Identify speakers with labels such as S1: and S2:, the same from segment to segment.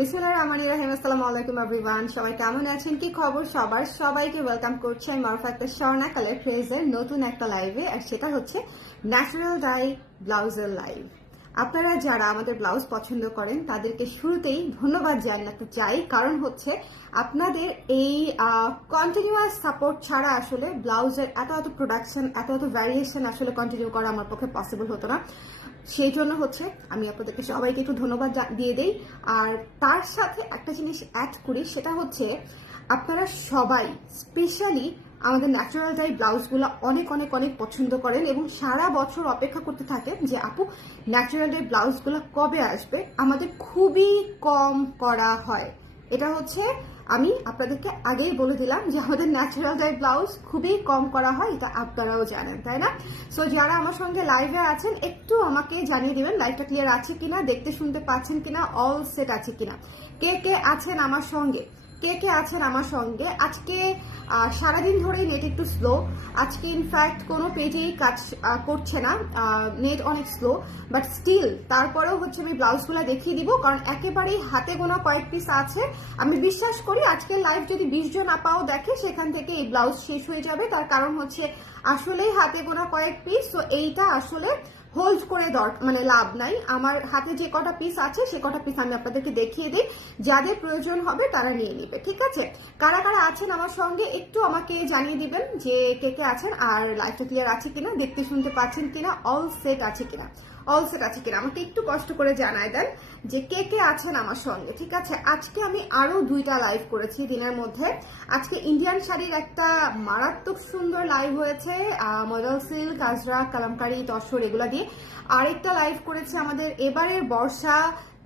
S1: বিসমুল্লাহ রহমান রাহিম আলাইকুম সবাই কেমন আছেন? কি খবর সবার? সবাইকে ওয়েলকাম একটা নতুন একটা লাইভে আর সেটা হচ্ছে ন্যাচারাল ব্লাউজের লাইভ আপনারা যারা আমাদের ব্লাউজ পছন্দ করেন, তাদেরকে শুরুতেই ধন্যবাদ জানাতে চাই। কারণ হচ্ছে আপনাদের এই কন্টিনিউয়াস সাপোর্ট ছাড়া আসলে ব্লাউজের এত এত প্রোডাকশন এত এত ভ্যারিয়েশন আসলে কন্টিনিউ করা আমার পক্ষে পসিবল হতো না। সেই জন্য হচ্ছে আমি আপনাদেরকে সবাইকে একটু ধন্যবাদ দিয়ে দেই। আর তার সাথে একটা জিনিস অ্যাড করি, সেটা হচ্ছে আপনারা সবাই স্পেশালি আমাদের ন্যাচারাল ডাই ব্লাউজগুলো অনেক অনেক অনেক পছন্দ করেন এবং সারা বছর অপেক্ষা করতে থাকেন যে, আপু ন্যাচারাল ডাই ব্লাউজগুলো কবে আসবে? আমাদের খুবই কম করা হয়। এটা হচ্ছে আমি আপনাদেরকে আগেই বলে দিলাম যে আমাদের ন্যাচারাল ডাই ব্লাউজ খুবই কম করা হয়, এটা আপনারাও জানেন, তাই না? সো যারা আমার সঙ্গে লাইভে আছেন, একটু আমাকে জানিয়ে দেবেন লাইভটা ক্লিয়ার আছে কিনা, দেখতে শুনতে পাচ্ছেন কিনা অল সেট আছে কিনা। কে কে আছেন আমার সঙ্গে? কে কে আছেন আমার সঙ্গে? আজকে সারাদিন ধরেই নেট একটু স্লো আজকে ইনফ্যাক্ট কোনো পেজেই কাজ করছে না। নেট অনেক স্লো বাট স্টিল তারপরেও হচ্ছে আমি ব্লাউজগুলো দেখিয়ে দিব, কারণ একেবারেই হাতে গোনা কয়েক পিস আছে। আমি বিশ্বাস করি আজকের লাইভ যদি বিশ জন আপাও দেখে, সেখান থেকে এই ব্লাউজ শেষ হয়ে যাবে। তার কারণ হচ্ছে, আসলেই হাতে গোনা কয়েক পিস তো এইটা আসলে হোল্ড করে মানে লাভ নাই। আমার হাতে যে কটা পিস আছে, সে কটা পিস আমি আপনাদেরকে দেখিয়ে দিই। যাদের প্রয়োজন হবে তারা নিয়ে নেবে, ঠিক আছে? কারা কারা আছেন আমার সঙ্গে, একটু আমাকে জানিয়ে দিবেন যে কে কে আছেন আর লাইফটা ক্লিয়ার আছে কিনা, দেখতে শুনতে পাচ্ছেন কিনা অল সেট আছে কিনা। অল সেট আছে কিনা, আমাকে একটু কষ্ট করে জানায় দেন যে কে কে আছেন আমার সঙ্গে, ঠিক আছে? আজকে আমি আরও দুইটা লাইভ করেছি দিনের মধ্যে। আজকে ইন্ডিয়ান শাড়ির একটা মারাত্মক সুন্দর লাইভ হয়েছে মডেল সিল্ক আজরা কালামকারি তসর এগুলা দিয়ে। আরেকটা লাইভ করেছে আমাদের এবারের বর্ষা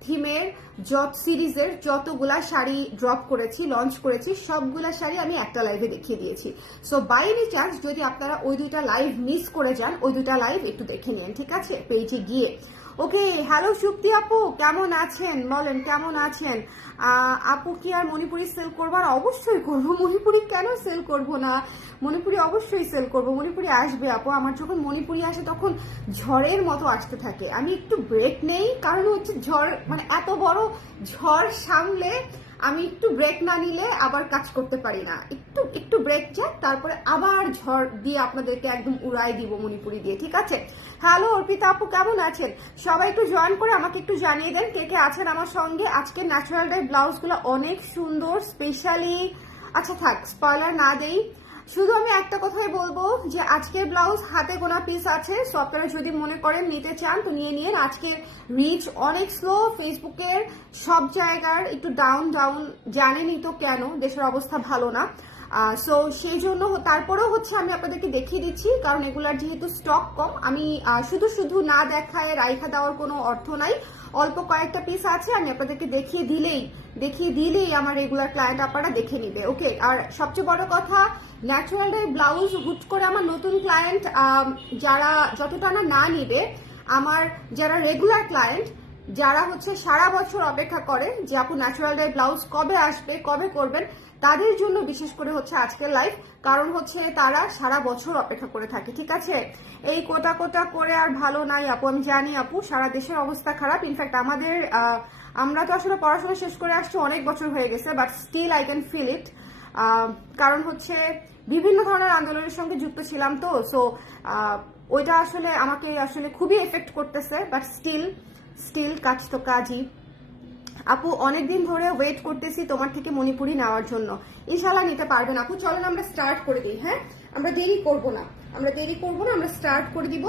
S1: থিমের যত সিরিজের যতগুলা শাড়ি ড্রপ করেছি লঞ্চ করেছি, সবগুলা শাড়ি আমি একটা লাইভে দেখিয়ে দিয়েছি। সো বাই এনি চান্স যদি আপনারা ওই দুইটা লাইভ মিস করে যান, ওই দুইটা লাইভ একটু দেখে নিন, ঠিক আছে? পেজে গিয়ে। ওকে হ্যালো সুপ্তি আপু, কেমন আছেন? বলেন, কেমন আছেন? আপু কি আর মণিপুরি সেল করবার অবশ্যই করব। মণিপুরি কেন সেল করব না? মণিপুরি অবশ্যই সেল করব। মণিপুরি আসবে আপু। আমার যখন মণিপুরি আসে তখন ঝড়ের মতো আসতে থাকে। আমি একটু ব্রেক নেই, কারণ হচ্ছে ঝড় মানে এত বড় ঝড় সামলে আমি একটু ব্রেক না নিলে আবার কাজ করতে পারি না। একটু একটু ব্রেক যাক, তারপরে আবার ঝড় দিয়ে আপনাদেরকে একদম উড়াই দিব মণিপুরি দিয়ে, ঠিক আছে? হ্যালো অর্পিতা আপু, কেমন আছেন? সবাই একটু জয়েন করে আমাকে একটু জানিয়ে দেন কে কে আছেন আমার সঙ্গে। আজকে ন্যাচারাল ডাই ব্লাউজগুলো অনেক সুন্দর স্পেশালি আচ্ছা থাক স্পয়লার না দেই। শুধু আমি একটা কথাই বলব যে আজকের ব্লাউজ হাতে গোনা পিস আছে। সো আপনারা যদি মনে করেন, নিতে চান, তো নিয়ে নিন। আজকের রিচ অনেক স্লো ফেসবুকের সব জায়গার একটু ডাউন ডাউন জানেনই তো কেন, দেশের অবস্থা ভালো না। সো সেই জন্য তারপরেও হচ্ছে আমি আপনাদেরকে দেখিয়ে দিচ্ছি, কারণ এগুলার যেহেতু স্টক কম, আমি শুধু শুধু না দেখায় রাইখা দেওয়ার কোনো অর্থ নাই। অল্প কয়েকটা পিস আছে, আমি আপনাদেরকে দেখিয়ে দিলেই দেখিয়ে দিলেই আমার রেগুলার ক্লায়েন্ট আপনারা দেখে নিবে। ওকে আর সবচেয়ে বড় কথা ন্যাচুরাল ডাই ব্লাউজ হুট করে আমার নতুন ক্লায়েন্ট যারা যতটা না না নিবে, আমার যারা রেগুলার ক্লায়েন্ট যারা হচ্ছে সারা বছর অপেক্ষা করে যে আপু ন্যাচুরাল ডাই ব্লাউজ কবে আসবে, কবে করবেন তাদের জন্য বিশেষ করে হচ্ছে আজকের লাইফ কারণ হচ্ছে তারা সারা বছর অপেক্ষা করে থাকে, ঠিক আছে? এই কোটা কোটা করে আর ভালো নাই আপু, আমি জানি আপু, সারা দেশের অবস্থা খারাপ। ইনফ্যাক্ট আমাদের আমরা তো আসলে পড়াশোনা শেষ করে আসছি, অনেক বছর হয়ে গেছে but still I can feel it কারণ হচ্ছে বিভিন্ন ধরনের আন্দোলনের সঙ্গে যুক্ত ছিলাম তো সো ওইটা আসলে আমাকে আসলে খুবই এফেক্ট করতেছে বাট স্টিল স্টিল কাজ তো কাজই। আপু, অনেকদিন ধরে ওয়েট করতেছি তোমার থেকে মণিপুরি নেওয়ার জন্য। ইনশাল্লাহ নিতে পারবেন আপু। চলেন আমরা স্টার্ট করে দিই হ্যাঁ? আমরা দেরি করব না। আমরা দেরি করব না, আমরা স্টার্ট করে দিব।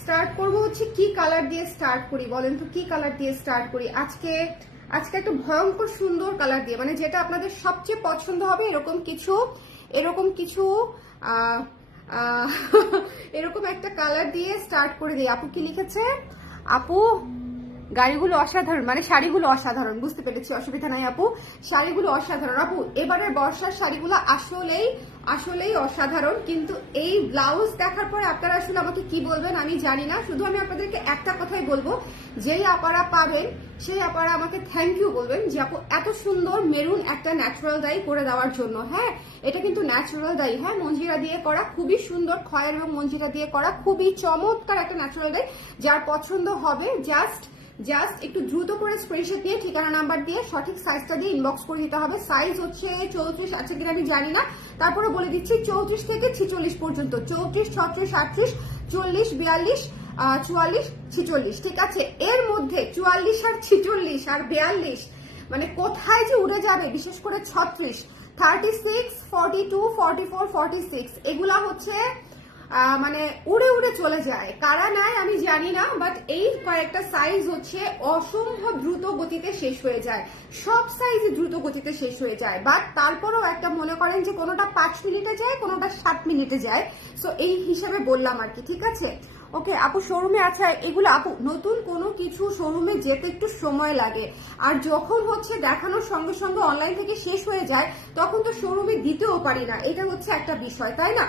S1: স্টার্ট করব হচ্ছে কি কালার দিয়ে স্টার্ট করি, বলেন তো কি কালার দিয়ে স্টার্ট করি? আজকে আজকে একটা ভয়ঙ্কর সুন্দর কালার দিয়ে মানে যেটা আপনাদের সবচেয়ে পছন্দ হবে, এরকম কিছু এরকম কিছু এরকম একটা কালার দিয়ে স্টার্ট করে দিই। আপু কি লিখেছে? আপু গাড়িগুলো অসাধারণ মানে শাড়িগুলো অসাধারণ, বুঝতে পেরেছি, অসুবিধা নাই আপু। শাড়িগুলো অসাধারণ। আপু এবারে বর্ষার শাড়িগুলো আসলেই আসলেই অসাধারণ, কিন্তু এই ব্লাউজ দেখার পরে আপনারা আসলে আমাকে কি বলবেন আমি জানি না। শুধু আমি আপনাদেরকে একটা কথাই বলব, যেই আপারা পাবেন, সেই আপারা আমাকে থ্যাংক ইউ বলবেন যে আপু, এত সুন্দর মেরুন একটা ন্যাচারাল ডাই করে দেওয়ার জন্য হ্যাঁ? এটা কিন্তু ন্যাচারাল ডাই হ্যাঁ? মঞ্জিরা দিয়ে করা খুবই সুন্দর, খয়ের এবং মঞ্জিরা দিয়ে করা, খুবই চমৎকার একটা ন্যাচারাল ডাই যার পছন্দ হবে জাস্ট জাস্ট একটু দ্রুত করে স্ক্রিনশট দিয়ে ঠিকানা নাম্বার দিয়ে সঠিক সাইজটা দিয়ে ইনবক্স করে দিতে হবে। সাইজ হচ্ছে চৌত্রিশ আছে কিনা আমি জানি না। তারপরে বলে দিচ্ছি চৌত্রিশ থেকে ছিচল্লিশ পর্যন্ত। চৌত্রিশ, ছত্রিশ, আটত্রিশ, চল্লিশ, বিয়াল্লিশ চুয়াল্লিশ, ছিচল্লিশ, ঠিক আছে? এর মধ্যে চুয়াল্লিশ আর ছিচল্লিশ আর বিয়াল্লিশ মানে কোথায় যে উড়ে যাবে, বিশেষ করে ছত্রিশ thirty six forty two forty four forty six এগুলা হচ্ছে মানে উড়ে উড়ে চলে যায়। কারা নেয় আমি জানি না বাট এই কয়েকটা সাইজ হচ্ছে অসম্ভব দ্রুত গতিতে শেষ হয়ে যায়। সব সাইজই দ্রুত গতিতে শেষ হয়ে যায়। বাট তারপরও একটা মনে করেন যে কোনোটা পাঁচ মিনিটে যায়, কোনোটা সাত মিনিটে যায়। সো এই হিসাবে বললাম আর কি, ঠিক আছে? ওকে, আপু, শোরুমে আছে এগুলো, আপু, নতুন কোনো কিছু শোরুমে যেতে একটু সময় লাগে। আর যখন হচ্ছে দেখানোর সঙ্গে সঙ্গে অনলাইন থেকে শেষ হয়ে যায়, তখন তো শোরুমে দিতেও পারি না। এটা হচ্ছে একটা বিষয়, তাই না?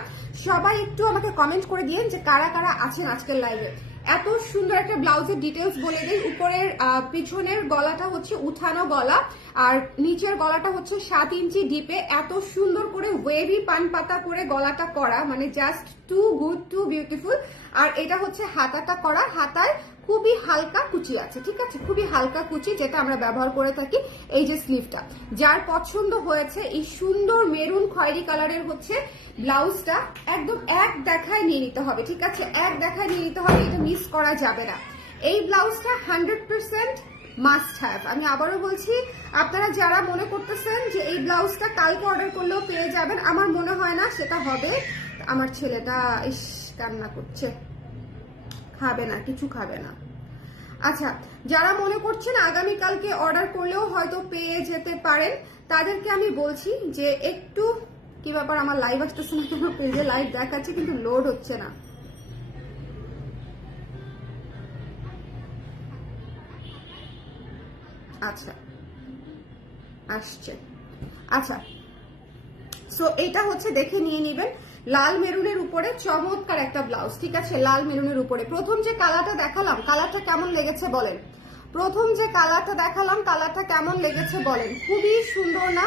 S1: সবাই একটু আমাকে কমেন্ট করে দিয়েন যে কারা কারা আছেন আজকের লাইভে এত সুন্দর একটা ব্লাউজের ডিটেলস বলে দিই। উপরের পিছনের গলাটা হচ্ছে উঠানো গলা, আর নিচের গলাটা হচ্ছে সাত ইঞ্চি ডিপে এত সুন্দর করে ওয়েভি পান পাতা করে গলাটা করা মানে just too good too beautiful আর এটা হচ্ছে হাতাটা করা। হাতায় খুবই হালকা কুচি আছে, ঠিক আছে? খুবই হালকা কুচি যেটা আমরা ব্যবহার করে থাকি এই যে স্লিভটা যার পছন্দ হয়েছে এই সুন্দর মেরুন খয়েরি কালারের হচ্ছে ব্লাউজটা একদম এক দেখায় নিয়ে নিতে হবে, ঠিক আছে? এক দেখায় নিয়ে নিতে হবে, এটা মিস করা যাবে না। এই ব্লাউজটা হান্ড্রেড পার্সেন্ট মাস্ট হ্যাভ আমি আবারও বলছি, আপনারা যারা মনে করতেছেন যে এই ব্লাউজটা কালকে অর্ডার করলেও পেয়ে যাবেন, আমার মনে হয় না সেটা হবে। আমার ছেলেটা, ইস, কান্না করছে। খাবে না, কিছু খাবে না। আচ্ছা যারা মনে করছেন আগামীকালকে অর্ডার করলেও হয়তো পেয়ে যেতে পারেন, তাদেরকে আমি বলছি যে একটু, কি ব্যাপার, আমার লাইভ আসতেছে না কেন পেজে লাইভ দেখাচ্ছে, কিন্তু লোড হচ্ছে না। আচ্ছা আসছে। আচ্ছা সো এটা হচ্ছে দেখে নিয়ে নেবেন। লাল মেরুনের উপরে চমৎকার একটা ব্লাউজ, ঠিক আছে? লাল মেরুনের উপরে। প্রথম যে কালারটা দেখালাম, কালারটা কেমন লেগেছে বলেন? প্রথম যে কালারটা দেখালাম, কালারটা কেমন লেগেছে বলেন? খুবই সুন্দর না?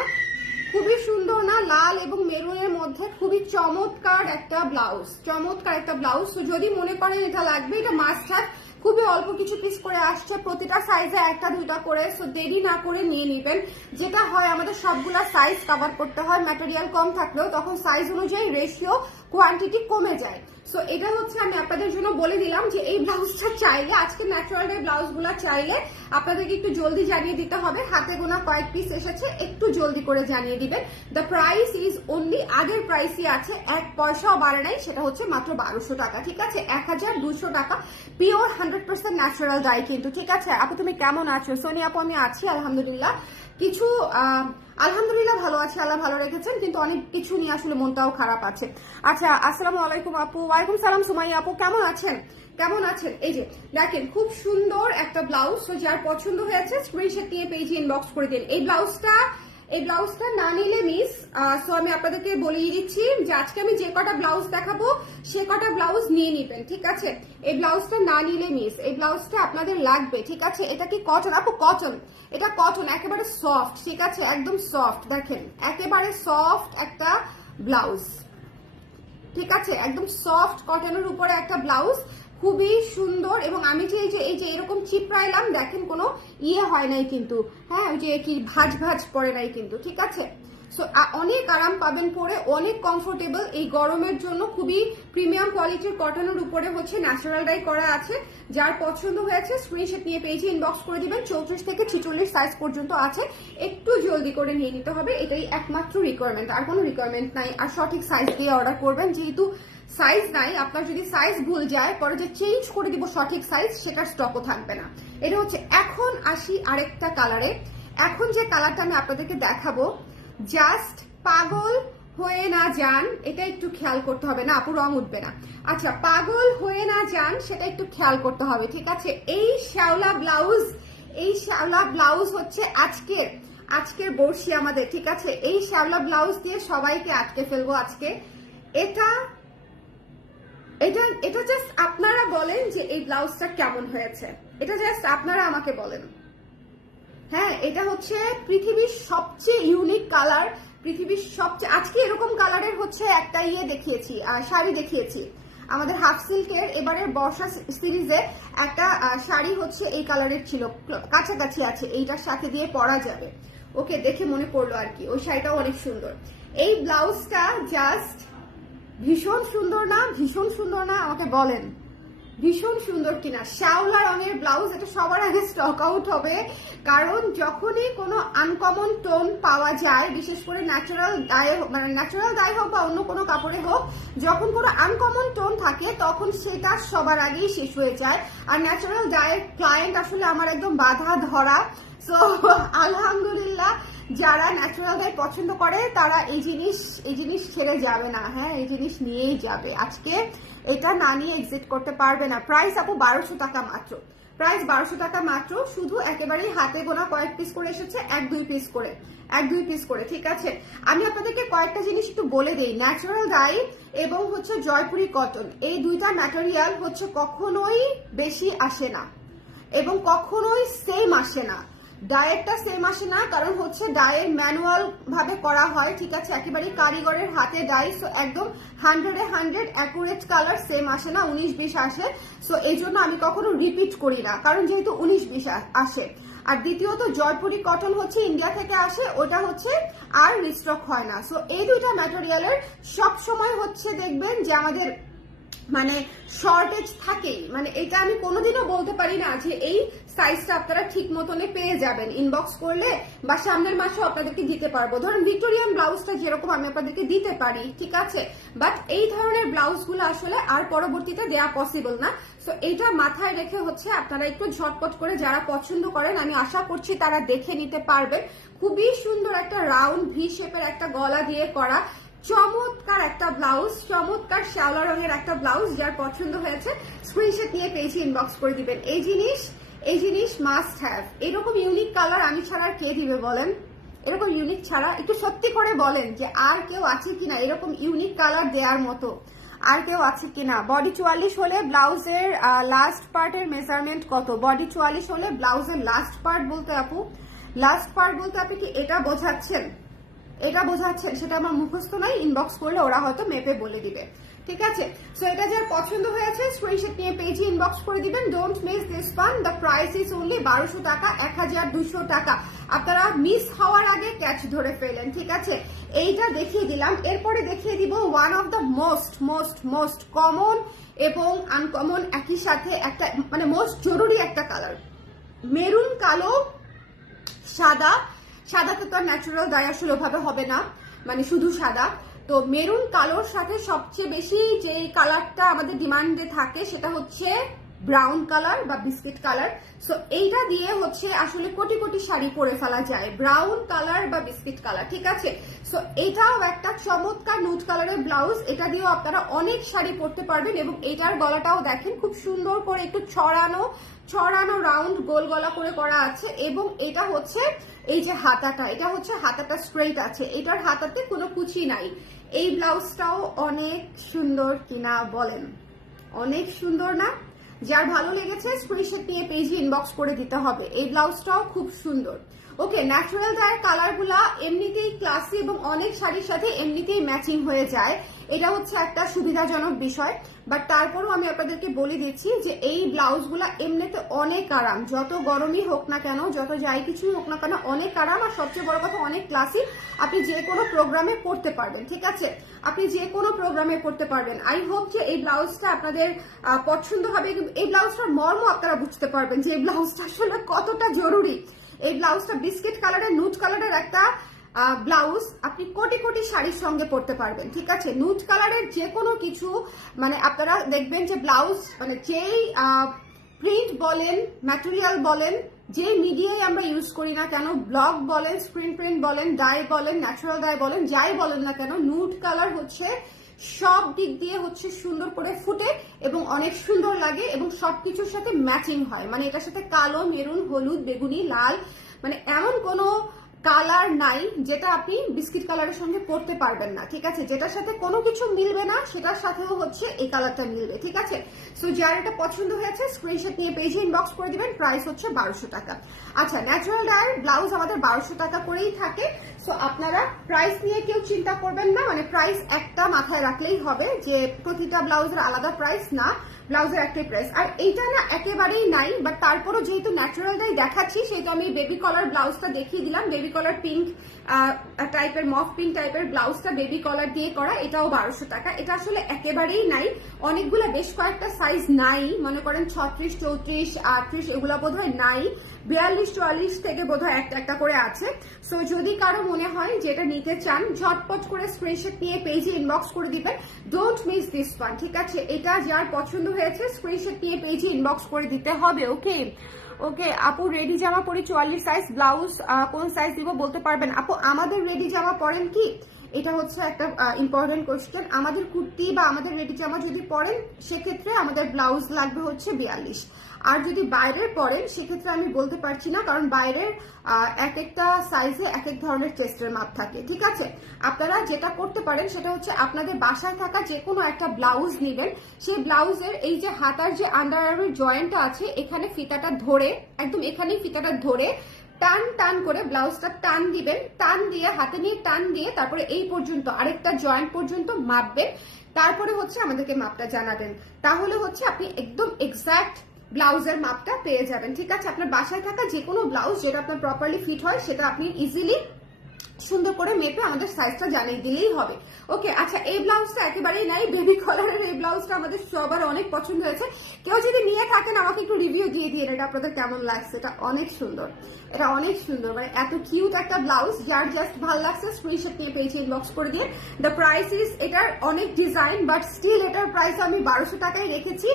S1: খুবই সুন্দর না? লাল এবং মেরুনের মধ্যে খুবই চমৎকার একটা ব্লাউজ, চমৎকার একটা ব্লাউজ। যদি মনে করেন এটা লাগবে, এটা মাস্ট হ্যাভ খুবই অল্প কিছু পিস করে আসছে। প্রতিটা সাইজে একটা, দুইটা করে। সো দেরি না করে নিয়ে নেবেন। যেটা হয়, আমাদের সবগুলা সাইজ কভার করতে হয়। ম্যাটেরিয়াল কম থাকলেও তখন সাইজ অনুযায়ী রেশিও কোয়ান্টিটি কমে যায়। সো এটা হচ্ছে আমি আপনাদের জন্য বলে দিলাম যে এই ব্লাউজটা চাইলে, আজকে ন্যাচারাল ডে ব্লাউজগুলো চাইলে আপনাদেরকে একটু জলদি জানিয়ে দিতে হবে। হাতে গোনা কয়েক পিস এসেছে, একটু জলদি করে জানিয়ে দিবেন। দ্য প্রাইস ইজ অনলি আগের প্রাইসই আছে, এক পয়সাও বাড়ে নাই, সেটা হচ্ছে মাত্র বারোশো টাকা, ঠিক আছে? এক হাজার দুশো টাকা pure hundred percent natural dye কিন্তু, ঠিক আছে? আপু, তুমি কেমন আছো? সোনি আপু, আমি আছি, আলহামদুলিল্লাহ। কিছু আলহামদুলিল্লাহ ভালো আছে, আল্লাহ ভালো রেখেছেন, কিন্তু অনেক কিছু নিয়ে আসলে মনটাও খারাপ আছে। আচ্ছা আসসালাম আলাইকুম আপু, ওয়ালাইকুম সালাম সুমাই আপু, কেমন আছেন? কেমন আছেন? এই যে, দেখেন, খুব সুন্দর একটা ব্লাউজ, তো যার পছন্দ হয়েছে স্ক্রিনশট নিয়ে পেজে ইনবক্স করে দিন। এই ব্লাউজটা এই ব্লাউজটা না নিলে মিস সো আমি আপনাদেরকে বলিয়ে দিচ্ছি যে আজকে আমি যে কটা ব্লাউজ দেখাবো, সে কটা ব্লাউজ নিয়ে নিবেন, ঠিক আছে? এই ব্লাউজটা না নিলে মিস এই ব্লাউজটা আপনাদের লাগবে, ঠিক আছে? এটা কি কটন আপু কটন এটা কটন একেবারে সফট ঠিক আছে? একদম সফট দেখেন, একেবারে সফট একটা ব্লাউজ, ঠিক আছে? একদম সফট কটনের উপরে একটা ব্লাউজ খুবই সুন্দর এবং আমি যে এই যে এই যে এরকম চিপড়াইলাম, দেখেন কোনো ইয়ে হয় নাই কিন্তু। হ্যাঁ ওই যে কি ভাজ ভাজ পড়ে নাই কিন্তু, ঠিক আছে? সো অনেক আরাম পাবেন পরে, অনেক কমফোর্টেবল এই গরমের জন্য খুবই প্রিমিয়াম কোয়ালিটির কটনের উপরে হচ্ছে ন্যাচারাল ডাই করা আছে। যার পছন্দ হয়েছে স্ক্রিনশট নিয়ে পেজে ইনবক্স করে দিবেন, চৌত্রিশ থেকে ছিচল্লিশ সাইজ পর্যন্ত আছে। একটু জলদি করে নিয়ে নিতে হবে, এটাই একমাত্র রিকোয়ারমেন্ট আর কোনো রিকোয়ারমেন্ট নাই। আর সঠিক সাইজ দিয়ে অর্ডার করবেন, যেহেতু সাইজ নাই, আপনার যদি সাইজ ভুল যায়, পরে যে চেঞ্জ করে দিব সঠিক সাইজ সেটার স্টকও থাকবে না। এটা হচ্ছে এখন আসি আরেকটা কালারে এখন যে কালারটা আমি আপনাদেরকে দেখাবো জাস্ট পাগল হয়ে না যান, এটা একটু খেয়াল করতে হবে না, আপু রং উঠবে না। আচ্ছা পাগল হয়ে না যান, সেটা একটু খেয়াল করতে হবে, ঠিক আছে? এই শ্যাওলা ব্লাউজ এই শ্যাওলা ব্লাউজ হচ্ছে আজকের আজকের বর্ষি আমাদের, ঠিক আছে? এই শ্যাওলা ব্লাউজ দিয়ে সবাইকে আটকে ফেলব আজকে। এটা এটা এটা জাস্ট আপনারা বলেন যে এই ব্লাউজটা কেমন হয়েছে। এটা জাস্ট আপনারা আমাকে বলেন। হ্যাঁ এটা হচ্ছে পৃথিবীর সবচেয়ে ইউনিক কালার পৃথিবীর সবচেয়ে আজকে এরকম কালারের হচ্ছে একটা ইয়ে দেখিয়েছি শাড়ি দেখিয়েছি। আমাদের হাফ সিল্কের এবারের বর্ষা সিরিজে একটা শাড়ি হচ্ছে এই কালারের ছিল। কাছাকাছি আছে, এইটার সাথে দিয়ে পরা যাবে। ওকে, দেখে মনে পড়ল আর কি, ওই শাড়িটাও অনেক সুন্দর। এই ব্লাউজটা জাস্ট ভীষণ সুন্দর না? ভীষণ সুন্দর না? আমাকে বলেন। ভীষণ সুন্দর কিনা? শ্যাওলা রঙের ব্লাউজ, এটা সবার আগে স্টক আউট হবে। কারণ যখনই কোনো আনকমন টোন পাওয়া যায়, বিশেষ করে ন্যাচারাল ডায়ে মানে ন্যাচারাল ডাই হোক বা অন্য কোনো কাপড়ে হোক, যখন কোনো আনকমন টোন থাকে, তখন সেটা সবার আগেই শেষ হয়ে যায়। আর ন্যাচারাল ডায়ের ক্লায়েন্ট আসলে আমার একদম বাধা ধরা। সো আলহামদুলিল্লাহ যারা ন্যাচারাল ডাই পছন্দ করে, তারা এই জিনিস এই জিনিস ছেড়ে যাবে না হ্যাঁ? এই জিনিস নিয়েই যাবে। আজকে এটা না নিয়ে এক্সিট করতে পারবে না। প্রাইস আপু বারোশো টাকা মাত্র। প্রাইস বারোশো টাকা মাত্র, শুধু একেবারেই হাতে গোনা কয়েক পিস করে এসেছে, এক দুই পিস করে, এক দুই পিস করে, ঠিক আছে? আমি আপনাদেরকে কয়েকটা জিনিস একটু বলে দিই। ন্যাচারাল ডাই এবং হচ্ছে জয়পুরি কটন এই দুইটা ম্যাটেরিয়াল হচ্ছে কখনোই বেশি আসে না এবং কখনোই সেম আসে না। ডায়েটটা সেম আসে না, কারণ হচ্ছে ডায়ের ম্যানুয়াল ভাবে করা হয়, ঠিক আছে? একেবারে কারিগরের হাতে ডাই সো একদম হান্ড্রেডে হান্ড্রেড অ্যাকুরেট কালার সেম আসে না, উনিশ বিশ আসে। সো এই জন্য আমি কখনো রিপিট করি না, কারণ যেহেতু উনিশ বিশ আসে। আর দ্বিতীয়ত, জয়পুরি কটন হচ্ছে ইন্ডিয়া থেকে আসে, ওটা হচ্ছে আর রিস্টক হয় না। সো এই দুইটা ম্যাটেরিয়ালের সব সময় হচ্ছে দেখবেন যে আমাদের মানে শর্টেজ থাকেই। মানে এটা আমি কোনোদিনও বলতে পারি না যে এই সাইজটা আপনারা ঠিক মতনে পেয়ে যাবেন। ইনবক্স করলে বা সামনের মাসে আপনাদেরকে দিতে পারব। ধরুন ভিক্টোরিয়ান ব্লাউজটা যেরকম আমি আপনাদেরকে দিতে পারি, ঠিক আছে? বাট এই ধরনের ব্লাউজগুলো আসলে আর পরবর্তীতে দেওয়া পসিবল না। সো এইটা মাথায় রেখে হচ্ছে আপনারা একটু ঝটপট করে যারা পছন্দ করেন, আমি আশা করছি তারা দেখে নিতে পারবেন। খুবই সুন্দর একটা রাউন্ড ভি শেপের একটা গলা দিয়ে করা চমৎকার একটা ব্লাউজ চমৎকার শ্যাওলা রঙের একটা ব্লাউজ যার পছন্দ হয়েছে স্ক্রিনশট নিয়ে পেয়েছি ইনবক্স করে দিবেন। এই জিনিস এই জিনিস মাস্ট হ্যাভ এরকম ইউনিক কালার আমি ছাড়া আর কে দিবে বলেন? এরকম ইউনিক ছাড়া একটু সত্যি করে বলেন যে আর কেউ আছে কিনা এরকম ইউনিক কালার দেওয়ার মতো। আর কেউ আছে কিনা? বডি চুয়াল্লিশ হলে ব্লাউজের লাস্ট পার্টের মেজারমেন্ট কত? বডি চুয়াল্লিশ হলে ব্লাউজের লাস্ট পার্ট বলতে আপু? লাস্ট পার্ট বলতে আপনি কি এটা বোঝাচ্ছেন? এটা বোঝাচ্ছেন? সেটা আমার মুখস্থ নাই ইনবক্স করলে ওরা হয়তো মেপে বলে দিবে। ঠিক আছে? সো এটা যার পছন্দ হয়েছে স্ক্রিনশট নিয়ে পেজে ইনবক্স করে দিবেন। Don't miss this one the price is only বারোশো টাকা এক হাজার দুশো টাকা। আপনারা মিস হওয়ার আগে ক্যাচ ধরে ফেলেন, ঠিক আছে? এইটা দেখিয়ে দিলাম। এরপরে দেখিয়ে দিব one of the most most most common এবং আনকমন একই সাথে একটা মানে মোস্ট জরুরি একটা কালার মেরুন, কালো, সাদা। সাদাতে তো আর ন্যাচুরাল ডাই আসলে হবে না। মানে শুধু সাদা। তো মেরুন কালোর সাথে সবচেয়ে বেশি যে কালারটা আমাদের ডিমান্ডে থাকে সেটা হচ্ছে ব্রাউন কালার বা বিস্কিট কালার। সো এইটা দিয়ে হচ্ছে আসলে কোটি কোটি শাড়ি পরে ফেলা যায়, ব্রাউন কালার বা বিস্কিট কালার, ঠিক আছে? সো এটাও একটা চমৎকার নুট কালারের ব্লাউজ, এটা দিয়েও আপনারা অনেক শাড়ি পরতে পারবেন এবং এটার গলাটাও দেখেন খুব সুন্দর করে একটু ছড়ানো ছড়ানো রাউন্ড গোল গলা করে করা আছে এবং এটা হচ্ছে এই যে হাতাটা, এটা হচ্ছে হাতাটা স্ট্রেট আছে, এটার হাতাতে কোনো কুচি নাই। এই ব্লাউজটাও অনেক সুন্দর কিনা বলেন। অনেক সুন্দর না? যার ভালো লেগেছে স্ক্রিনশট নিয়ে পেজে ইনবক্স করে দিতে হবে। এই ব্লাউজটাও খুব সুন্দর। ওকে ন্যাচুরাল ডায়ের কালারগুলা এমনিতেই ক্লাসি এবং অনেক শাড়ির সাথে এমনিতেই ম্যাচিং হয়ে যায়। এটা হচ্ছে একটা সুবিধাজনক বিষয় বাট তারপরও আমি আপনাদেরকে বলে দিচ্ছি যে এই ব্লাউজগুলা এমনিতে অনেক আরাম। যত গরমই হোক না কেন, যত যাই কিছুই হোক না কেন, অনেক আরাম আর সবচেয়ে বড় কথা অনেক ক্লাসিক আপনি যে কোনো প্রোগ্রামে পড়তে পারবেন, ঠিক আছে? আপনি যে কোনো প্রোগ্রামে পড়তে পারবেন। আই হোপ যে এই ব্লাউজটা আপনাদের পছন্দ হবে এই ব্লাউজটার মর্ম আপনারা বুঝতে পারবেন যে এই ব্লাউজটা আসলে কতটা জরুরি। এই ব্লাউজটা বিস্কিট কালারের নুট কালারের একটা ব্লাউজ আপনি কোটি কোটি শাড়ির সঙ্গে পরতে পারবেন, ঠিক আছে? নুট কালারের যে কোনো কিছু মানে আপনারা দেখবেন যে ব্লাউজ মানে যেই প্রিন্ট বলেন ম্যাটেরিয়াল বলেন, যে মিডিয়ায় আমরা ইউজ করি না কেন ব্লক বলেন স্ক্রিন প্রিন্ট বলেন ডাই বলেন ন্যাচারাল ডাই বলেন, যাই বলেন না কেন নুট কালার হচ্ছে সব দিক দিয়ে হচ্ছে সুন্দর করে ফুটে এবং অনেক সুন্দর লাগে এবং সবকিছুর সাথে ম্যাচিং হয়। মানে এটার সাথে কালো, মেরুন, হলুদ, বেগুনি, লাল মানে এমন কোনো কালার নাই, যেটা আপনি বিস্কিট কালারের সঙ্গে পরতে পারবেন না, ঠিক আছে? যেটার সাথে কোনো কিছু মিলবে না, সেটার সাথেও হচ্ছে এই কালারটা মিলবে, ঠিক আছে? সো যার এটা পছন্দ হয়েছে স্ক্রিনশট নিয়ে পেজে ইনবক্স করে দিবেন প্রাইস হচ্ছে বারোশো টাকা। আচ্ছা ন্যাচারাল ডায়ের ব্লাউজ আমাদের বারোশো টাকা করেই থাকে। সো আপনারা প্রাইস নিয়ে কেউ চিন্তা করবেন না মানে প্রাইস একটা মাথায় রাখলেই হবে যে প্রতিটা ব্লাউজের আলাদা প্রাইস না। ব্লাউজের একটাই প্রাইস আর এইটা না একেবারেই নাই বাট তারপরও যেহেতু ন্যাচারালটাই দেখাচ্ছি, সেহেতু আমি বেবি কলার ব্লাউজটা দেখিয়ে দিলাম। বেবি কলার পিঙ্ক টাইপের মফ পিঙ্ক টাইপের ব্লাউজটা বেবি কলার দিয়ে করা, এটাও বারোশো টাকা। এটা আসলে একেবারেই নাই। অনেকগুলো বেশ কয়েকটা সাইজ নাই। মনে করেন ছত্রিশ, চৌত্রিশ, আটত্রিশ, এগুলো বোধহয় নাই। বিয়াল্লিশ, চুয়াল্লিশ থেকে বোধহয় একটা একটা করে আছে। সো যদি কারও মনে হয় যেটা নিতে চান, ঝটপট করে স্ক্রিনশট নিয়ে পেজে ইনবক্স করে দিবেন। ডোন্ট মিস দিস ওয়ান ঠিক আছে? এটা যার পছন্দ হয়েছে স্ক্রিনশট নিয়ে পেজে ইনবক্স করে দিতে হবে ওকে ওকে, আপু রেডি জামা পরি চুয়াল্লিশ সাইজ ব্লাউজ কোন সাইজ দিব বলতে পারবেন? আপু, আমাদের রেডি জামা পরেন কি? এটা হচ্ছে একটা ইম্পর্টেন্ট কোয়েশ্চেন আমাদের কুর্তি বা আমাদের রেডি জামা যদি পরেন, সেক্ষেত্রে আমাদের ব্লাউজ লাগবে হচ্ছে বিয়াল্লিশ। আর যদি বাইরের পরেন সেক্ষেত্রে আমি বলতে পারছি না, কারণ বাইরের এক একটা সাইজে এক এক ধরনের চেস্টের মাপ থাকে, ঠিক আছে? আপনারা যেটা করতে পারেন, সেটা হচ্ছে আপনাদের বাসায় থাকা যে কোনো একটা ব্লাউজ নেবেন। সেই ব্লাউজের এই যে হাতার যে আন্ডার আর্মের জয়েন্টটা আছে, এখানে ফিতাটা ধরে, একদম এখানেই ফিতাটা ধরে টান টান করে ব্লাউজটা টান দিবেন। টান দিয়ে, হাতে নিয়ে টান দিয়ে, তারপরে এই পর্যন্ত, আরেকটা জয়েন্ট পর্যন্ত মাপবেন। তারপরে হচ্ছে আমাদেরকে মাপটা জানাবেন। তাহলে হচ্ছে আপনি একদম এক্সাক্ট ব্লাউজের মাপটা পেয়ে যাবেন, ঠিক আছে? আপনার বাসায় থাকা যে কোনো ব্লাউজ যেটা আপনার প্রপারলি ফিট হয়, সেটা আপনি ইজিলি সুন্দর করে মেপে আমাদের সাইজটা জানিয়ে দিলেই হবে। ওকে আচ্ছা এই ব্লাউজটা একেবারেই নাই বেবি কালারের এই ব্লাউজটা আমাদের সবার অনেক পছন্দ হয়েছে। কেউ যদি নিয়ে থাকেন, আমাকে একটু রিভিউ দিয়ে দিয়ে এটা আপনাদের কেমন লাগছে? এটা অনেক সুন্দর, এটা অনেক সুন্দর মানে এত কিউট একটা ব্লাউজ, যার জাস্ট ভালো লাগছে স্ক্রিনশট নিয়ে পেয়েছি ইনবক্স করে দিয়ে দ্য প্রাইস ইজ এটার অনেক ডিজাইন বাট স্টিল এটার প্রাইস আমি বারোশো টাকায় রেখেছি।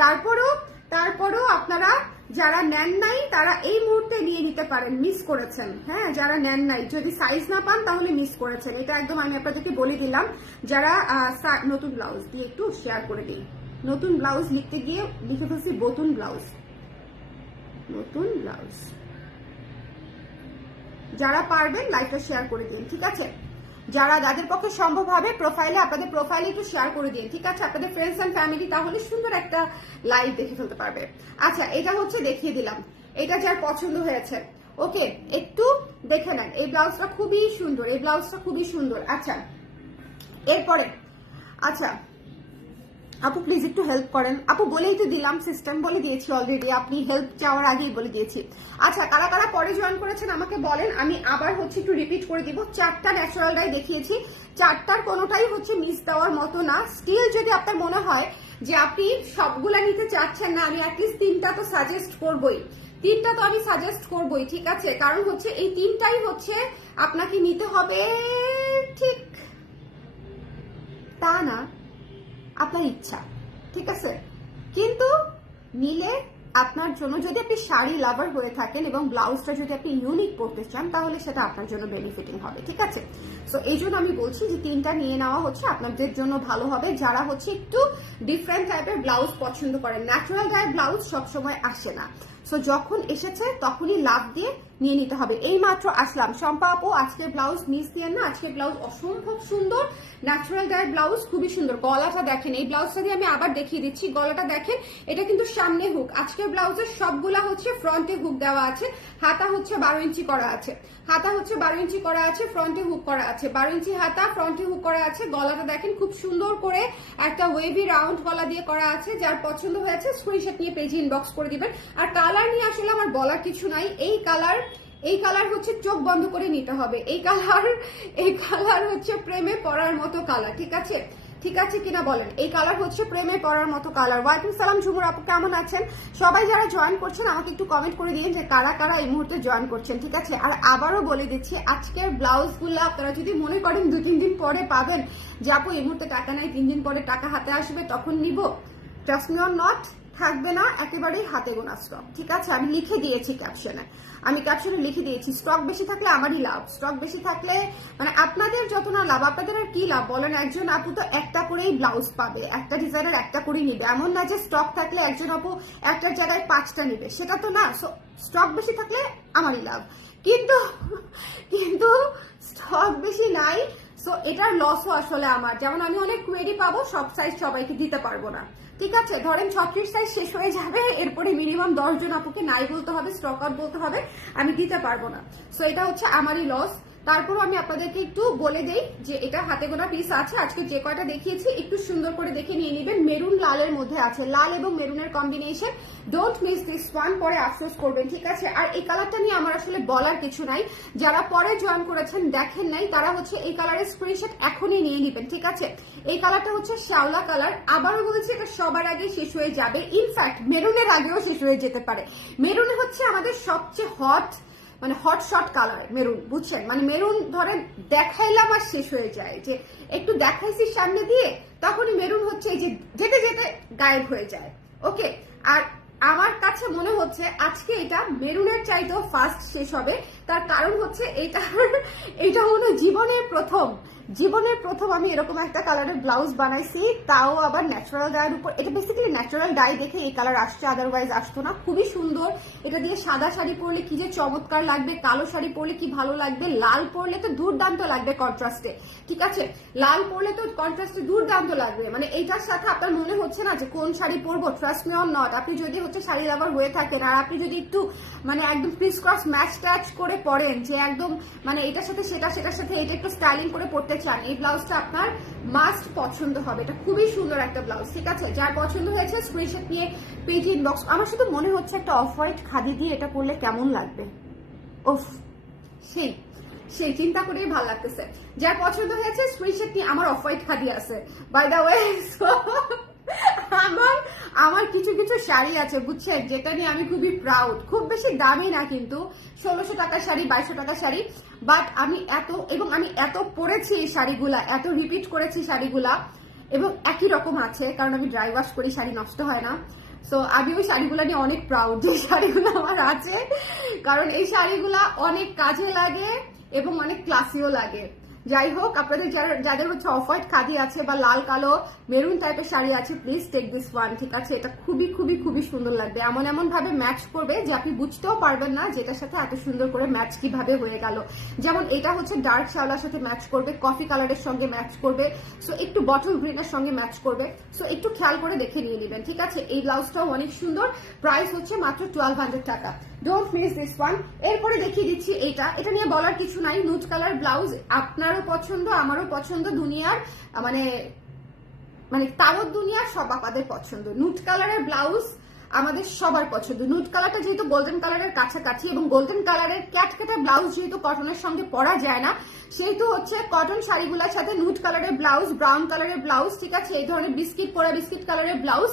S1: তারপরও তারপরেও আপনারা যারা নেন নাই, তারা এই মুহূর্তে নিয়ে নিতে পারেন মিস করেছেন। হ্যাঁ যারা নেন নাই, যদি সাইজ না পান, তাহলে মিস করেছেন। এটা একদম আমি আপনাদেরকে বলে দিলাম। যারা নতুন ব্লাউজ দিয়ে একটু শেয়ার করে দিই। নতুন ব্লাউজ লিখতে গিয়ে লিখে ফেলছি নতুন ব্লাউজ নতুন ব্লাউজ যারা পারবেন লাইভটা শেয়ার করে দিন, ঠিক আছে? যারা যাদের পক্ষে সম্ভব হবে প্রোফাইলে আপনাদের প্রোফাইল একটু শেয়ার করে দিন ঠিক আছে? আপনাদের ফ্রেন্ডস এন্ড ফ্যামিলি তাহলে সুন্দর একটা লাইভ দেখে ফেলতে পারবে। আচ্ছা এটা হচ্ছে দেখিয়ে দিলাম। এটা যার পছন্দ হয়েছে। ওকে, একটু দেখে নেন। এই ব্লাউজটা খুবই সুন্দর, এই ব্লাউজটা খুবই সুন্দর। আচ্ছা এরপরে আচ্ছা আপু প্লিজ একটু হেল্প করেন। আপু, বলেই তো দিলাম সিস্টেম বলে দিয়েছি অলরেডি আপনি হেল্প চাওয়ার আগেই বলে দিয়েছি। আচ্ছা কারা কারা পরে জয়েন করেছেন আমাকে বলেন। আমি আবার হচ্ছে একটু রিপিট করে দিব। চারটা ন্যাচারাল ডাই দেখিয়েছি। চারটার কোনোটাই হচ্ছে মিস দেওয়ার মতো না। স্টিল যদি আপনার মনে হয় যে আপনি সবগুলা নিতে চাচ্ছেন না, আমি অ্যাটলিস্ট তিনটা তো সাজেস্ট করবই। তিনটা তো আমি সাজেস্ট করবই, ঠিক আছে? কারণ হচ্ছে এই তিনটাই হচ্ছে আপনাকে নিতে হবে ঠিক তা না। আপনার ইচ্ছা, ঠিক আছে? কিন্তু নিলে আপনার জন্য যদি আপনি শাড়ি লাভার হয়ে থাকেন এবং ব্লাউজটা যদি আপনি ইউনিক পরতে চান, তাহলে সেটা আপনার জন্য বেনিফিটিং হবে, ঠিক আছে? সো এই জন্য আমি বলছি যে তিনটা নিয়ে নেওয়া হচ্ছে, আপনাদের জন্য ভালো হবে। যারা হচ্ছে একটু ডিফারেন্ট টাইপের ব্লাউজ পছন্দ করেন ন্যাচারাল গায়ের ব্লাউজ সবসময় আসে না। সো যখন এসেছে, তখনই লাভ দিয়ে নিয়ে নিতে হবে। এই মাত্র আসলাম। শম্পা আপু, আজকে ব্লাউজ মিস দিয়ে না? আজকে ব্লাউজ অসম্ভব সুন্দর। ন্যাচারাল গায়ের ব্লাউজ খুবই সুন্দর। গলাটা দেখেন, এই ব্লাউজটা দিয়ে আমি আবার দেখিয়ে দিচ্ছি। গলাটা দেখেন, এটা কিন্তু সামনে হুক আজকের ব্লাউজের সবগুলা হচ্ছে ফ্রন্টে হুক দেওয়া আছে। হাতা হচ্ছে বারো ইঞ্চি করা আছে। হাতা হচ্ছে বারো ইঞ্চি করা আছে ফ্রন্টে হুক করা আছে। বারো ইঞ্চি হাতা ফ্রন্টে হুক করা আছে। গলাটা দেখেন, খুব সুন্দর করে একটা ওয়েভি রাউন্ড গলা দিয়ে করা আছে। যার পছন্দ হয়েছে স্ক্রিনশট নিয়ে পেজে ইনবক্স করে দিবেন। আর কালার নিয়ে আসলে আমার বলার কিছু নাই। এই কালার এই কালার হচ্ছে চোখ বন্ধ করে নিতে হবে। এই কালার এই কালার হচ্ছে প্রেমে পড়ার মতো কালার ঠিক আছে? ঠিক আছে কিনা বলেন? এই কালার হচ্ছে প্রেমে পড়ার মতো কালার ওয়ালাইকুম সালাম, ঝুমুর আপু, কেমন আছেন? সবাই যারা জয়েন করছেন, আমাকে একটু কমেন্ট করে দিন যে কারা কারা এই মুহূর্তে জয়েন করছেন, ঠিক আছে? আর আবারও বলে দিচ্ছি, আজকের ব্লাউজগুলো আপনারা যদি মনে করেন দু, তিন দিন পরে পাবেন, যে আপু এই মুহূর্তে টাকা নাই, তিন দিন পরে টাকা হাতে আসবে, তখন নিব। ট্রাস্ট নট থাকবে না, একেবারেই হাতে গোনা স্টক ঠিক আছে? আমি লিখে দিয়েছি ক্যাপশনে আমি ক্যাপশনে লিখে দিয়েছি স্টক বেশি থাকলে আমারই লাভ। স্টক বেশি থাকলে মানে আপনাদের যত না লাভ, আপনাদের আর কি লাভ বলেন? একজন আপু তো একটা করেই ব্লাউজ পাবে, একটা ডিজাইনের একটা করেই নিবে। এমন না যে স্টক থাকলে একজন আপু একটার জায়গায় পাঁচটা নিবে, সেটা তো না। স্টক বেশি থাকলে আমারই লাভ। কিন্তু কিন্তু স্টক বেশি নাই সো এটার লসও আসলে আমার। যেমন আমি অনেক কোয়েরি পাবো, সব সাইজ সবাইকে দিতে পারব না। ঠিক আছে, ধরেন ছত্রিশ সাইজ শেষ হয়ে যাবে, এরপরে মিনিমাম দশজন আপুকে নাই বলতে হবে স্টক আউট বলতে হবে, আমি দিতে পারব না। সো এটা হচ্ছে আমারই লস তারপর আমি আপনাদেরকে একটু বলে দেই যে এটা হাতে গোনা পিস আছে। আজকে যে কয়টা দেখিয়েছি, একটু সুন্দর করে দেখে নিয়ে নেবেন। মেরুন লালের মধ্যে আছে। লাল এবং মেরুনের combination don't miss this one পরে আফসোস করবেন, ঠিক আছে? আর এই কালারটা নিয়ে আমার আসলে বলার কিছু নাই। যারা পরে জয়েন করেছেন, দেখেন নাই, তারা হচ্ছে এই কালারের স্ক্রিনশট এখনই নিয়ে নেবেন, ঠিক আছে? এই কালারটা হচ্ছে শ্যাওলা কালার আবারও বলছি, এটা সবার আগে শেষ হয়ে যাবে। ইনফ্যাক্ট মেরুনের আগেও শেষ হয়ে যেতে পারে। মেরুন হচ্ছে আমাদের সবচেয়ে হট মানে হট শট কালার মেরুন বুঝছেন? মানে মেরুন ধরেন দেখাইলাম আর শেষ হয়ে যায়। যে একটু দেখাইছি সামনে দিয়ে, তখনই মেরুন হচ্ছে এই যে যেতে যেতে গায়েব হয়ে যায়। ওকে আর আমার কাছে মনে হচ্ছে আজকে এটা মেরুনের চাইতেও ফার্স্ট শেষ হবে। তার কারণ হচ্ছে এটা এটা হলো জীবনের প্রথম জীবনের প্রথম আমি এরকম একটা কালারের ব্লাউজ বানাইছি, তাও আবার ন্যাচারাল ডায়ের উপর। এটা বেসিক্যালি ন্যাচারাল ডাই দেখে এই কালার আসছে আদারওয়াইজ আসতো না। খুবই সুন্দর। এটা দিয়ে সাদা শাড়ি পরলে কি যে চমৎকার লাগবে, কালো শাড়ি পরলে কি ভালো লাগবে, লাল পরলে তো দুর্দান্ত লাগবে কন্ট্রাস্টে ঠিক আছে? লাল পরলে তো কন্ট্রাস্টে দুর্দান্ত লাগবে। মানে এইটার সাথে আপনার মনে হচ্ছে না যে কোন শাড়ি পরবো ট্রাস্ট মি অন নট আপনি যদি হচ্ছে শাড়ি লাভার হয়ে থাকেন, আর আপনি যদি একটু মানে একদম ক্রিস ক্রস ম্যাচ ট্যাচ করে পরেন, যে একদম মানে এটার সাথে সেটা, সেটার সাথে এটা একটু স্টাইলিং করে পড়তে চান, এই ব্লাউজটা আপনার মাস্ট পছন্দ হবে। এটা খুবই সুন্দর একটা ব্লাউজ, ঠিক আছে? যার পছন্দ হয়েছে স্ক্রিনশট নিয়ে পেজ ইনবক্স আমার শুধু মনে হচ্ছে একটা অফ হোয়াইট খাদি দিয়ে এটা করলে কেমন লাগবে? ওফ সেই সেই, চিন্তা করেই ভালো লাগতেছে। যার পছন্দ হয়েছে স্ক্রিনশট নিয়ে আমার অফ হোয়াইট খাদি আছে। বাই দা ওয়ে আমার আমার কিছু কিছু শাড়ি আছে, বুঝছেন, যেটা নিয়ে আমি খুবই প্রাউড খুব বেশি দামি না কিন্তু, ষোলোশো টাকার শাড়ি, বাইশশো টাকার শাড়ি বাট আমি এত, এবং আমি এত পরেছি এই শাড়িগুলা, এত রিপিট করেছি শাড়িগুলা, এবং একই রকম আছে, কারণ আমি ড্রাই ওয়াশ করি, শাড়ি নষ্ট হয় না। সো আমি ওই শাড়িগুলো নিয়ে অনেক প্রাউড যে শাড়িগুলো আমার আছে, কারণ এই শাড়িগুলা অনেক কাজে লাগে, এবং অনেক ক্লাসিও লাগে। যাই হোক আপনাদের যাদের হচ্ছে অফ হোয়াইট খাদি আছে বা লাল, কালো, মেরুন টাইপের শাড়ি আছে প্লিজ টেক দিস ওয়ান ঠিক আছে? এটা খুবই খুবই খুবই সুন্দর লাগবে। এমন এমন ভাবে ম্যাচ করবে যে আপনি বুঝতেও পারবেন না যেটার সাথে এত সুন্দর করে ম্যাচ কীভাবে হয়ে গেল। যেমন এটা হচ্ছে ডার্ক শাওলার সাথে ম্যাচ করবে কফি কালারের সঙ্গে ম্যাচ করবে সো একটু বটল গ্রিনের সঙ্গে ম্যাচ করবে সো একটু খেয়াল করে দেখে নিয়ে নেবেন, ঠিক আছে? এই ব্লাউজটাও অনেক সুন্দর প্রাইস হচ্ছে মাত্র টুয়েলভ হান্ড্রেড টাকা। ডোন্ট মিস দিস ওয়ান এরপরে দেখিয়ে দিচ্ছি এটা। এটা নিয়ে বলার কিছু নাই। নুট কালার ব্লাউজ আপনারও পছন্দ, আমারও পছন্দ। দুনিয়ার মানে মানে তারত দুনিয়ার সব আপাদের পছন্দ। নুট কালারের ব্লাউজ আমাদের সবার পছন্দ। নুট কালারটা যেহেতু গোল্ডেন কালারের কাছাকাছি এবং গোল্ডেন কালারের ক্যাটকেটা ব্লাউজ যেহেতু কটনের সঙ্গে পরা যায় না, সেহেতু হচ্ছে কটন শাড়িগুলোর সাথে নুট কালারের ব্লাউজ ব্রাউন কালারের ব্লাউজ ঠিক আছে? এই ধরনের বিস্কিট পরা বিস্কিট কালারের ব্লাউজ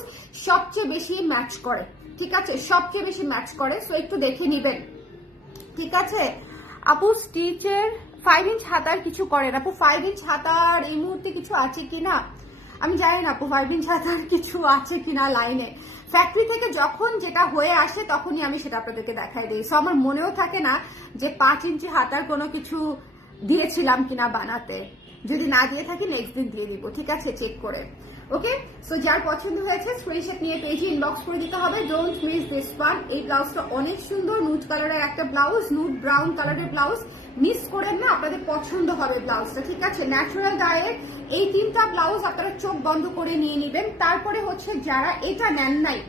S1: সবচেয়ে বেশি ম্যাচ করে। ঠিক আছে, সবচেয়ে বেশি ম্যাচ করে সো একটু দেখে নিবেন। ঠিক আছে? আপু স্টিচের ফাইভ ইঞ্চ হাতার কিছু করেন। আপু ফাইভ ইঞ্চ হাতার এই মুহূর্তে কিছু আছে কিনা? আমি জানি না, আপু ফাইভ ইঞ্চ হাতার কিছু আছে কিনা লাইনে ফ্যাক্টরি থেকে যখন যেটা হয়ে আসে, তখনই আমি সেটা আপনাদেরকে দেখাই দিই। সো আমার মনেও থাকে না যে পাঁচ ইঞ্চি হাতার কোনো কিছু দিয়েছিলাম কিনা বানাতে। যদি না দিয়ে থাকি নেক্সট দিন দিয়ে দিব। ঠিক আছে? চেক করে। ওকে সো যার পছন্দ হয়েছে স্ক্রিনশট নিয়ে পেজে ইনবক্স করে দিতে হবে। ডোন্ট মিস দিস ওয়ান এই ব্লাউজটা অনেক সুন্দর নুট কালারের একটা ব্লাউজ নুট ব্রাউন কালারের ব্লাউজ মিস করেন না, আপনাদের পছন্দ হবে ব্লাউজটা ঠিক আছে? ন্যাচারাল ডায়ের এই তিনটা ব্লাউজ আপনারা চোখ বন্ধ করে নিয়ে নেবেন। তারপরে হচ্ছে যারা এটা নেন নাই,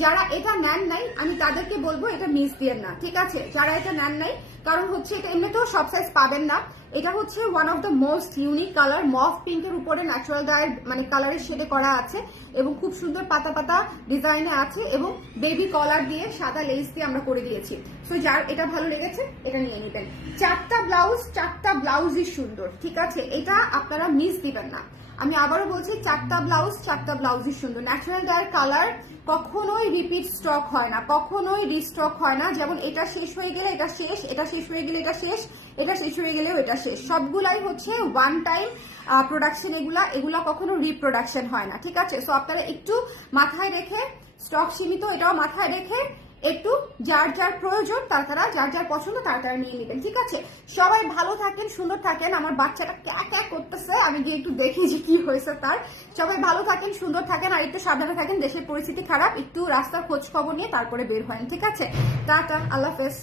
S1: যারা এটা নেন নাই, আমি তাদেরকে বলব এটা মিস দিয়ে না, ঠিক আছে? যারা এটা নেন নাই কারণ হচ্ছে এটা এমনিতেও সব সাইজ পাবেন না। এটা হচ্ছে one of the most unique colour mauve পিঙ্কের উপরে ন্যাচারাল ডায়ের মানে কালারের শেডে করা আছে এবং খুব সুন্দর পাতা পাতা ডিজাইনে আছে এবং বেবি কলার দিয়ে সাদা লেস দিয়ে আমরা করে দিয়েছি। সো যার এটা ভালো লেগেছে, এটা নিয়ে নেবেন। চারটা ব্লাউজ চারটা ব্লাউজই সুন্দর, ঠিক আছে? এটা আপনারা মিস দিবেন না। আমি আবারও বলছি, চারটা ব্লাউজ চারটা ব্লাউজই সুন্দর। ন্যাচারাল ডায়ের কালার
S2: কখনোই রিপিট স্টক হয় না, কখনোই রিস্টক হয় না। যেমন এটা শেষ হয়ে গেলে, এটা শেষ, এটা শেষ হয়ে গেলে এটা শেষ এটা শেষ হয়ে গেলেও এটা শেষ। সবগুলাই হচ্ছে ওয়ান টাইম প্রোডাকশন এগুলা এগুলা কখনো রিপ্রোডাকশন হয় না, ঠিক আছে? সো আপনারা একটু মাথায় রেখে স্টক সীমিত, এটাও মাথায় রেখে, একটু যার যার প্রয়োজন, তার তারা যার যার পছন্দ, তার তারা নিয়ে নেবেন, ঠিক আছে? সবাই ভালো থাকেন, সুন্দর থাকেন, আমার বাচ্চাটা ক্যা ক্যা করতেছে, আমি গিয়ে একটু দেখি যে কি হয়েছে তার। সবাই ভালো থাকেন, সুন্দর থাকেন, আর একটু সাবধানে থাকেন, দেশের পরিস্থিতি খারাপ, একটু রাস্তার খোঁজ খবর নিয়ে তারপরে বের হয় ঠিক আছে? টাটা, আল্লাহ হাফেজ।